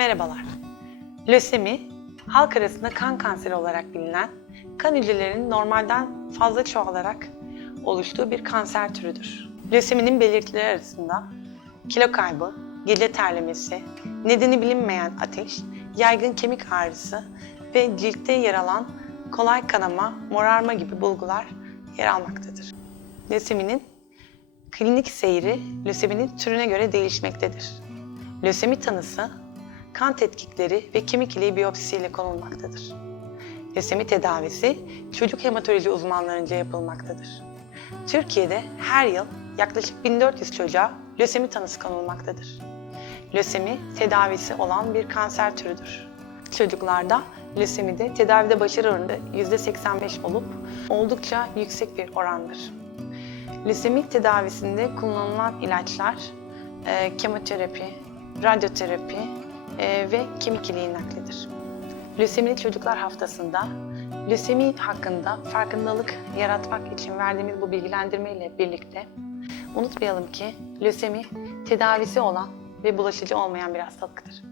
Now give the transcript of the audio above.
Merhabalar. Lösemi, halk arasında kan kanseri olarak bilinen, kan hücrelerinin normalden fazla çoğalarak oluştuğu bir kanser türüdür. Löseminin belirtileri arasında kilo kaybı, gece terlemesi, nedeni bilinmeyen ateş, yaygın kemik ağrısı ve ciltte yer alan kolay kanama, morarma gibi bulgular yer almaktadır. Löseminin klinik seyri löseminin türüne göre değişmektedir. Lösemi tanısı, kan tetkikleri ve kemik iliği biyopsisiyle konulmaktadır. Lösemi tedavisi çocuk hematoloji uzmanlarınca yapılmaktadır. Türkiye'de her yıl yaklaşık 1400 çocuğa lösemi tanısı konulmaktadır. Lösemi tedavisi olan bir kanser türüdür. Çocuklarda lösemide tedavide başarı oranı %85 olup oldukça yüksek bir orandır. Lösemi tedavisinde kullanılan ilaçlar e, kemoterapi, radyoterapi ve kemik iliği naklidir. Lösemili Çocuklar Haftası'nda lösemi hakkında farkındalık yaratmak için verdiğimiz bu bilgilendirme ile birlikte unutmayalım ki lösemi tedavisi olan ve bulaşıcı olmayan bir hastalıktır.